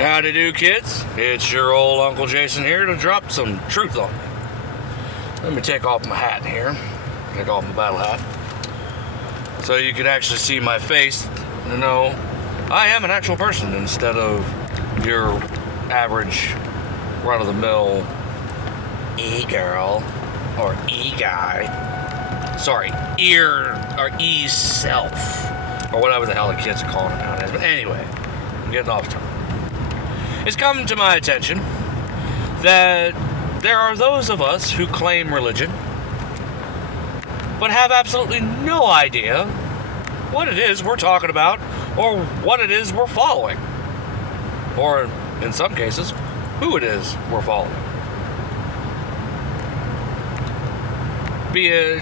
Howdy do, kids. It's your old Uncle Jason here to drop some truth on you. Let me take off my hat here. Take off my battle hat. So you can actually see my face and know I am an actual person instead of your average run-of-the-mill e-girl or e-guy. Sorry, ear or e-self or whatever the hell the kids are calling it nowadays. But anyway, I'm getting off topic. It's come to my attention that there are those of us who claim religion but have absolutely no idea what it is we're talking about or what it is we're following, or in some cases who it is we're following.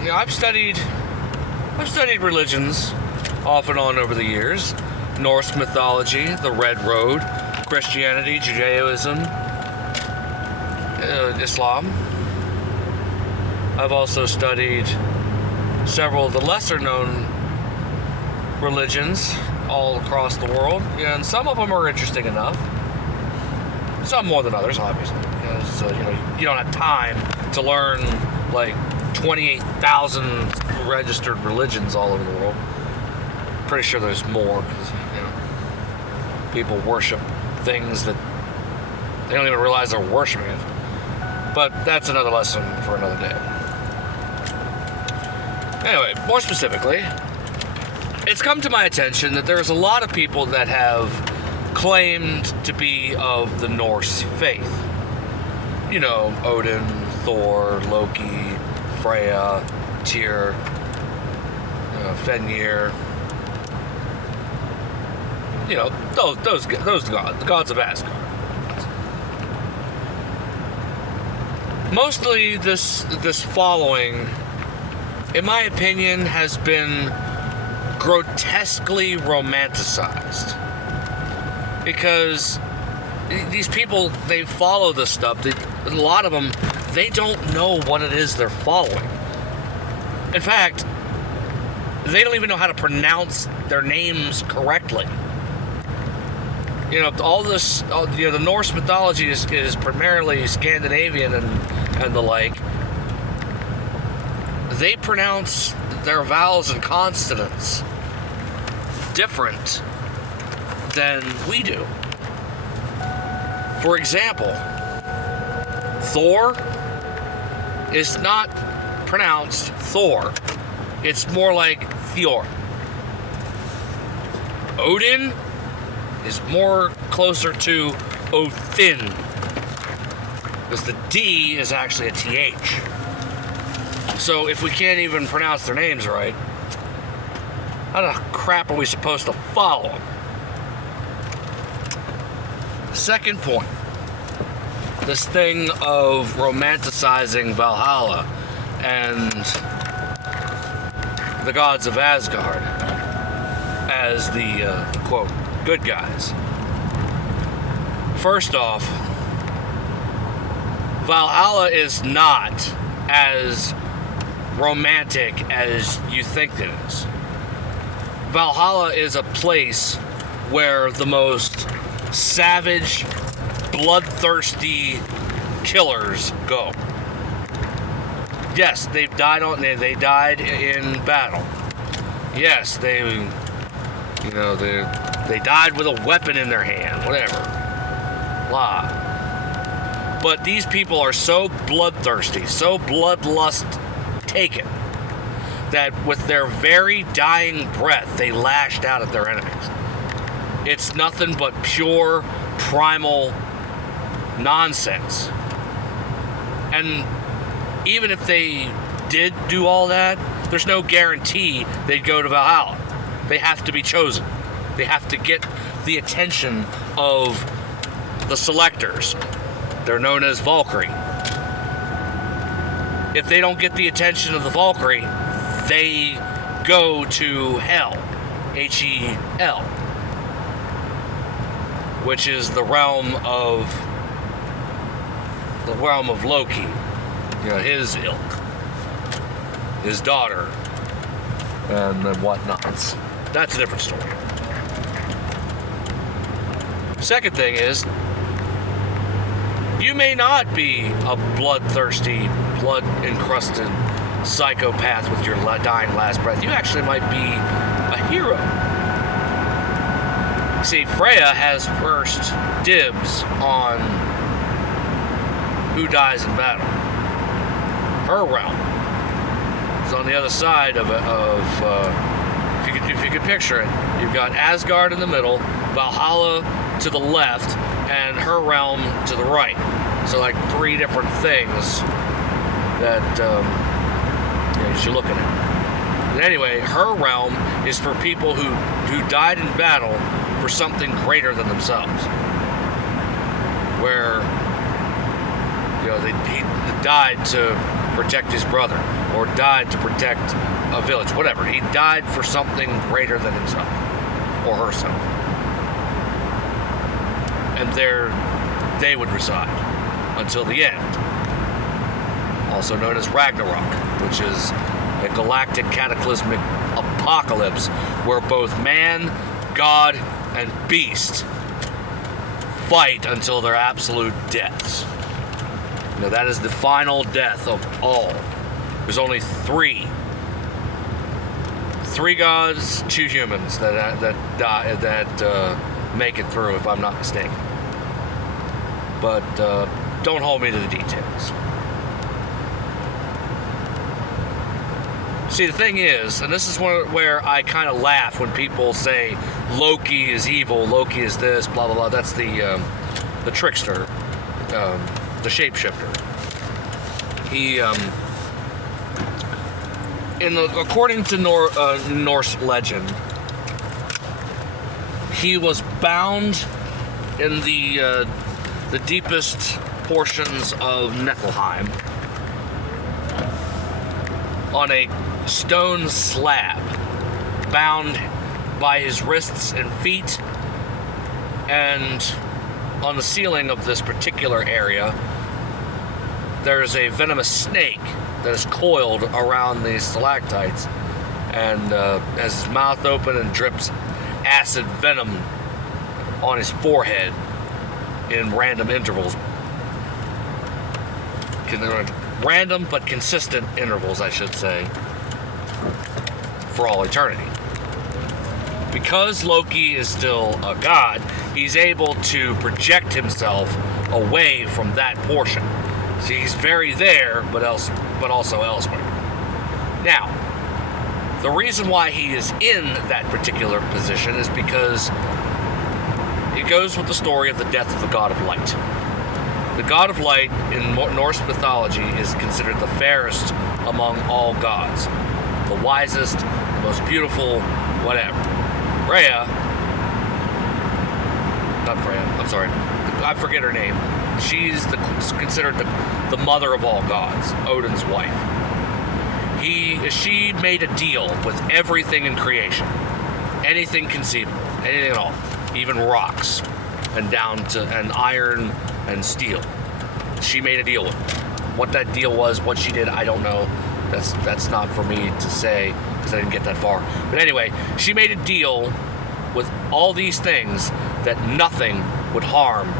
I've studied religions off and on over the years. Norse mythology, the Red Road, Christianity, Judaism, Islam. I've also studied several of the lesser known religions all across the world, and some of them are interesting enough. Some more than others, obviously, because you don't have time to learn like 28,000 registered religions all over the world. Pretty sure there's more, because people worship things that they don't even realize they're worshiping it. But that's another lesson for another day. Anyway, more specifically, it's come to my attention that there's a lot of people that have claimed to be of the Norse faith. You know, Odin, Thor, Loki, Freya, Tyr, Fenrir. You know, those gods, the gods of Asgard. Mostly this following, in my opinion, has been grotesquely romanticized. Because these people, they follow this stuff. A lot of them, they don't know what it is they're following. In fact, they don't even know how to pronounce their names correctly. The Norse mythology is primarily Scandinavian and the like. They pronounce their vowels and consonants different than we do. For example, Thor is not pronounced Thor. It's more like Thior. Odin is more closer to Othin, because the D is actually a TH. So if we can't even pronounce their names right, how the crap are we supposed to follow them? Second point, this thing of romanticizing Valhalla and the gods of Asgard as the, quote, good guys. First off, Valhalla is not as romantic as you think it is. Valhalla is a place where the most savage, bloodthirsty killers go. Yes, they died in battle. Yes, they died with a weapon in their hand, whatever. Blah. But these people are so bloodthirsty, so bloodlust taken, that with their very dying breath, they lashed out at their enemies. It's nothing but pure, primal nonsense. And even if they did do all that, there's no guarantee they'd go to Valhalla. They have to be chosen. They have to get the attention of the selectors. They're known as Valkyrie. If they don't get the attention of the Valkyrie, they go to Hell. Hel. Which is the realm of Loki. His ilk. His daughter. And whatnots. That's a different story. Second thing is, you may not be a bloodthirsty, blood-encrusted psychopath with your dying last breath. You actually might be a hero. See, Freya has first dibs on who dies in battle. Her realm is on the other side of if you could picture it, you've got Asgard in the middle, Valhalla to the left, and her realm to the right. So like three different things that you're looking at. But anyway, her realm is for people who died in battle for something greater than themselves. Where he died to protect his brother, or died to protect a village, whatever. He died for something greater than himself or herself. And there they would reside until the end. Also known as Ragnarok, which is a galactic cataclysmic apocalypse where both man, God, and beast fight until their absolute deaths. That is the final death of all. There's only three gods, 2 humans that die, that make it through, if I'm not mistaken. But don't hold me to the details. See, the thing is, and this is where I kind of laugh when people say Loki is evil, Loki is this, blah blah blah. That's the trickster, the shapeshifter. He, according to Norse legend, he was bound in the deepest portions of Niflheim on a stone slab, bound by his wrists and feet, and on the ceiling of this particular area there's a venomous snake that is coiled around these stalactites and has his mouth open and drips acid venom on his forehead in random intervals. Random but consistent intervals, I should say, for all eternity. Because Loki is still a god, he's able to project himself away from that portion. So he's very there, but also elsewhere. Now, the reason why he is in that particular position is because it goes with the story of the death of the god of light. The god of light in Norse mythology is considered the fairest among all gods, the wisest, the most beautiful, whatever. I forget her name. She's considered the mother of all gods, Odin's wife. She made a deal with everything in creation, anything conceivable, anything at all, even rocks, and down to iron and steel. She made a deal with them. What that deal was, what she did, I don't know. That's not for me to say because I didn't get that far. But anyway, she made a deal with all these things that nothing would harm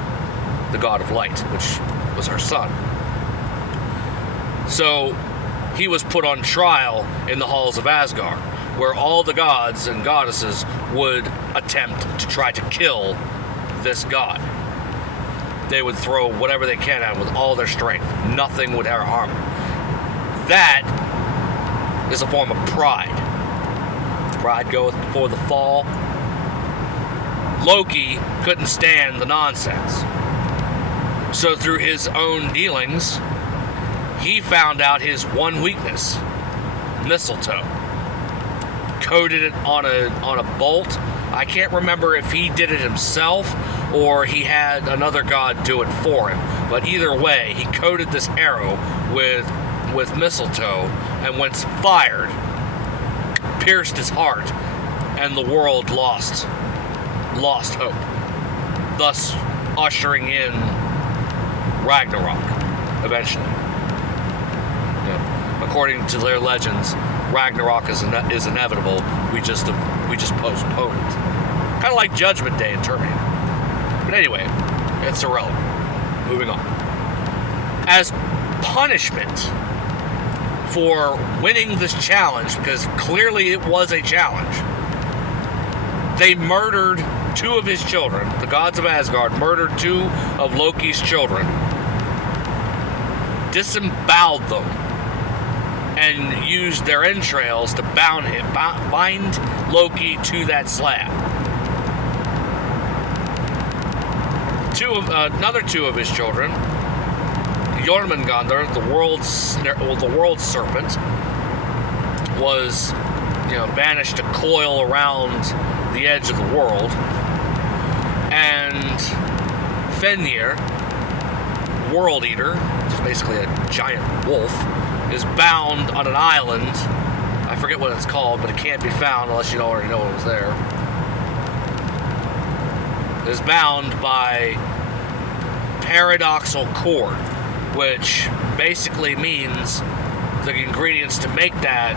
the god of light, which was her son. So he was put on trial in the halls of Asgard, where all the gods and goddesses would attempt to try to kill this god. They would throw whatever they can at him with all their strength. Nothing would ever harm him. That is a form of pride. Pride goeth before the fall. Loki couldn't stand the nonsense. So through his own dealings, he found out his one weakness, mistletoe. Coated it on a bolt. I can't remember if he did it himself or he had another god do it for him. But either way, he coated this arrow with mistletoe, and when it's fired, pierced his heart, and the world lost hope, thus ushering in Ragnarok eventually. According to their legends, Ragnarok is inevitable. We just postpone it. Kind of like Judgment Day in Terminator. But Anyway, it's irrelevant. Moving on. As punishment for winning this challenge, because clearly it was a challenge, they murdered 2 of his children. The gods of Asgard murdered 2 of Loki's children, disemboweled them, and used their entrails to bind Loki to that slab. Another 2 of his children, Jormungandr, the world's serpent, was, banished to coil around the edge of the world, and Fenrir, World Eater, which is basically a giant wolf, is bound on an island. I forget what it's called, but it can't be found unless you already know it was there. Is bound by paradoxal cord, which basically means the ingredients to make that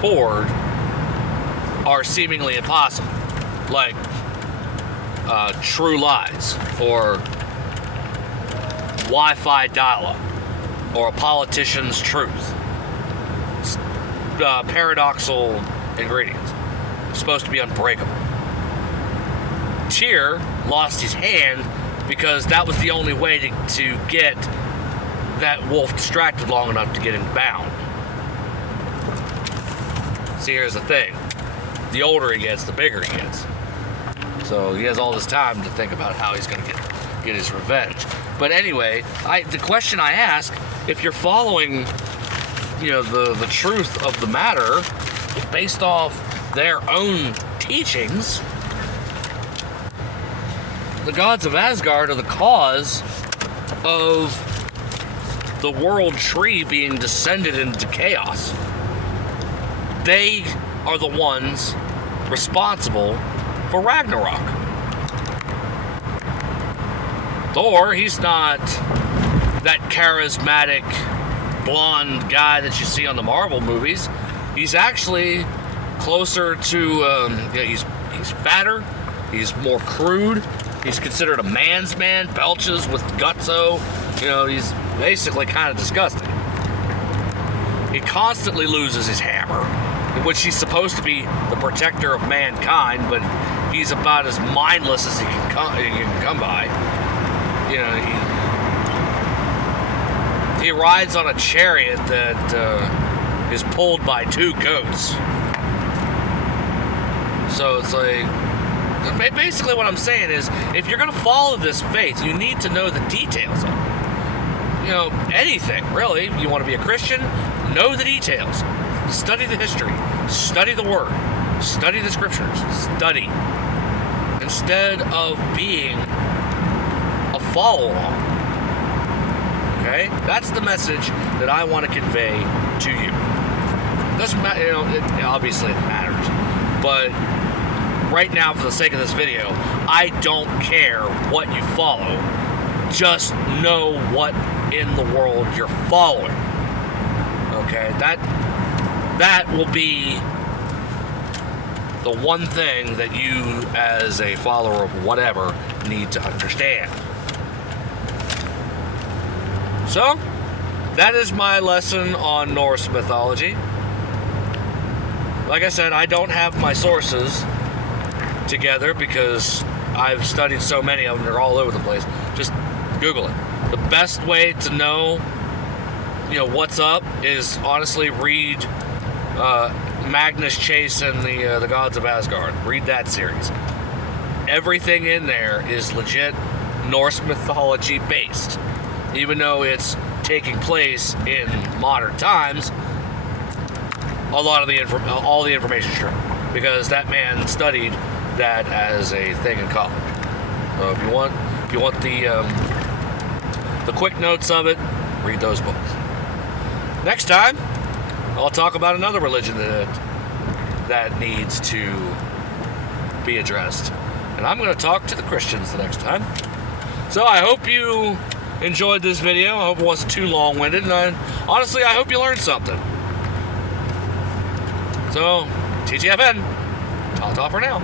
cord are seemingly impossible, like true lies, or Wi-Fi dial-up, or a politician's truth. Paradoxal ingredients. It's supposed to be unbreakable. Tyr lost his hand because that was the only way to get that wolf distracted long enough to get him bound. See, here's the thing. The older he gets, the bigger he gets. So he has all this time to think about how he's going to get his revenge. But anyway, the question I ask, if you're following, the truth of the matter based off their own teachings, the gods of Asgard are the cause of the world tree being descended into chaos. They are the ones responsible for Ragnarok. Thor, he's not that charismatic blonde guy that you see on the Marvel movies. He's actually closer to, he's fatter, he's more crude, he's considered a man's man, belches with gutso, he's basically kind of disgusting. He constantly loses his hammer, which he's supposed to be the protector of mankind, but he's about as mindless as he can come by. He rides on a chariot that is pulled by 2 goats. So it's like, basically what I'm saying is, if you're going to follow this faith, you need to know the details of it. Anything, really. You want to be a Christian? Know the details. Study the history. Study the Word. Study the Scriptures. Study. Instead of being a follow-along. Okay? That's the message that I want to convey to you. Doesn't matter, obviously it matters. But right now, for the sake of this video, I don't care what you follow. Just know what in the world you're following. Okay? That will be the one thing that you, as a follower of whatever, need to understand. So, that is my lesson on Norse mythology. Like I said, I don't have my sources together because I've studied so many of them, they're all over the place. Just Google it. The best way to know, what's up is honestly read Magnus Chase and the Gods of Asgard. Read that series. Everything in there is legit Norse mythology based. Even though it's taking place in modern times, all the information is true, because that man studied that as a thing in college. So if you want the quick notes of it, read those books. Next time, I'll talk about another religion that needs to be addressed, and I'm going to talk to the Christians the next time. So I hope you enjoyed this video. I hope it wasn't too long-winded, and honestly, I hope you learned something. So, TGFN, ta-ta for now.